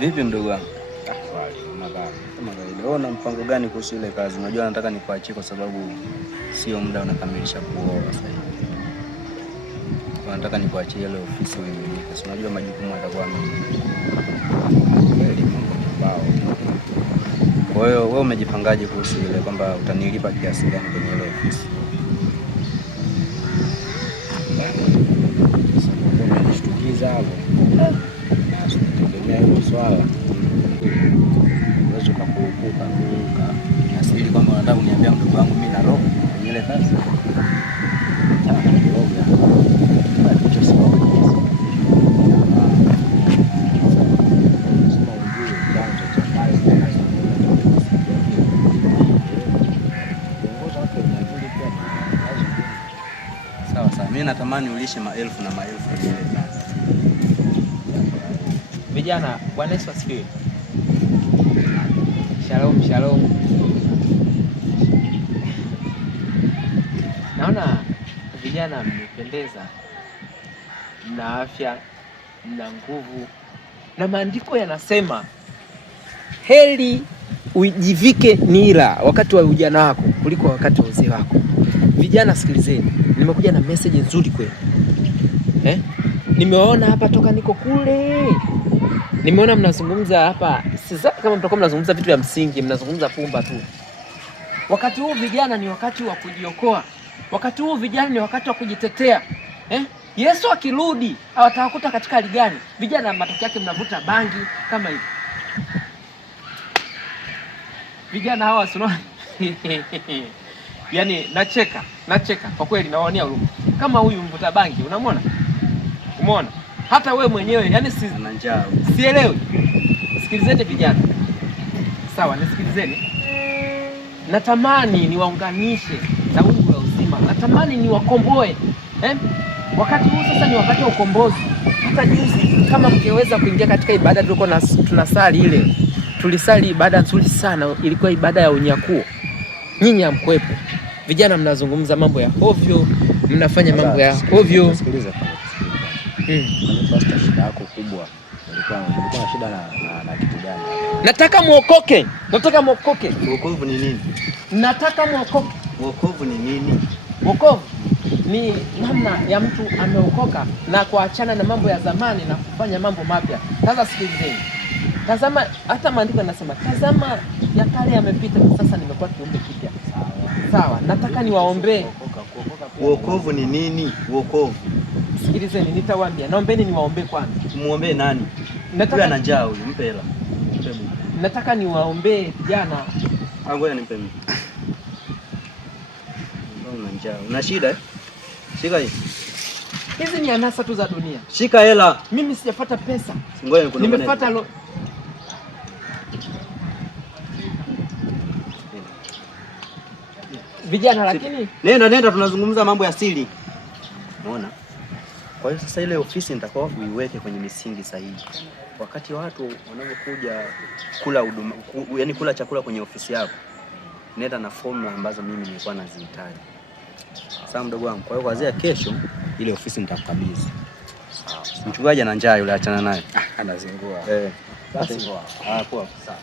Vipi mdogo wangu? Kama kawaida. Wewe una mpango gani kuhusu ile kazi? Unajua nataka nikuachie kwa sababu sio muda unakamilisha kuoa sasa hivi. Nataka nikuachie ile ofisi uimiliki. Unajua majukumu yatakuwa mengi. Kwa hiyo wewe umejipangaje kuhusu ile kwamba utanilipa kiasi gani kwenye ile ofisi? Umeshtukiza hapo. Tegemea hilo swala. Unaweza kukurupuka Asili kwamba unataka kuniambia mdogo wangu mimi na roho kwenye ile kazi. Sawa, mimi natamani ulishe maelfu na maelfu kwenye ile kazi. Vijana, Bwana Yesu asifiwe. Shalom, shalom. Naona vijana mmependeza, mna afya, mna nguvu, na maandiko yanasema heri ujivike nira wakati wa ujana wako kuliko wakati wa uzee wako. Vijana sikilizeni, nimekuja na message nzuri kwenu. Nimewaona hapa toka niko kule. Nimeona mnazungumza hapa, sasa kama mtakuwa mnazungumza vitu vya msingi, mnazungumza pumba tu. Wakati huu vijana ni wakati wa kujiokoa. Wakati huu vijana ni wakati wa kujitetea. Yesu akirudi, atawakuta katika hali gani? Vijana matokeo yake mnavuta bangi kama hivi. Vijana hawa sio yaani nacheka kwa kweli, nawaonea huruma. Kama huyu mvuta bangi, unamwona? Umeona? Hata we mwenyewe yani ana njaa. Sielewi. Sikilizeni vijana. Sawa, nisikilizeni. Natamani niwaunganishe na Mungu wa uzima. Natamani niwakomboe. Wakati huu sasa ni wakati wa ukombozi. Hata juzi kama mngeweza kuingia katika ibada tulikuwa tunasali ile. Tulisali ibada nzuri sana, ilikuwa ibada ya unyakuo. Nyinyi hamkwepo. Vijana mnazungumza mambo ya ovyo, mnafanya mambo ya ovyo. Sikiliza. Pastor, shida yako kubwa. Ulikuwa na shida na kitu gani? Nataka muokoke. Wokovu ni nini? Nataka muokoke. Wokovu ni nini? Wokovu ni namna ya mtu ameokoka na kuachana na mambo ya zamani na kufanya mambo mapya. Sasa sikilizeni. Tazama, hata maandiko yanasema, tazama ya kale yamepita, sasa nimekuwa kiumbe kipya. Sawa, nataka niwaombe. Wokovu ni nini? Wokovu. Sikilizeni, nitawaambia. Naombeni niwaombe kwanza. Muombe nani? Nataka ana njaa huyu, mpe hela. Nataka niwaombe jana. Ngoja nimpe mimi. Una njaa. Una shida eh? Shika hii. Hizi ni anasa tu za dunia. Shika hela. Mimi sijapata pesa. Ngoja nikupe. Nimepata vijana lakini nenda tunazungumza mambo ya siri. Unaona? Kwa hiyo sasa ile ofisi nitakuwa uiweke kwenye misingi sahihi. Wakati watu wanapokuja kula huduma, yani kula chakula kwenye ofisi yako, nenda na formula ambazo mimi nilikuwa nazihitaji. Sawa mdogo wangu. Kwa hiyo kuanzia kesho ile ofisi nitakukabidhi. Sawa. Mchungaji ana njaa yule, achana naye. Anazingua. Basi poa. Poa. Sawa.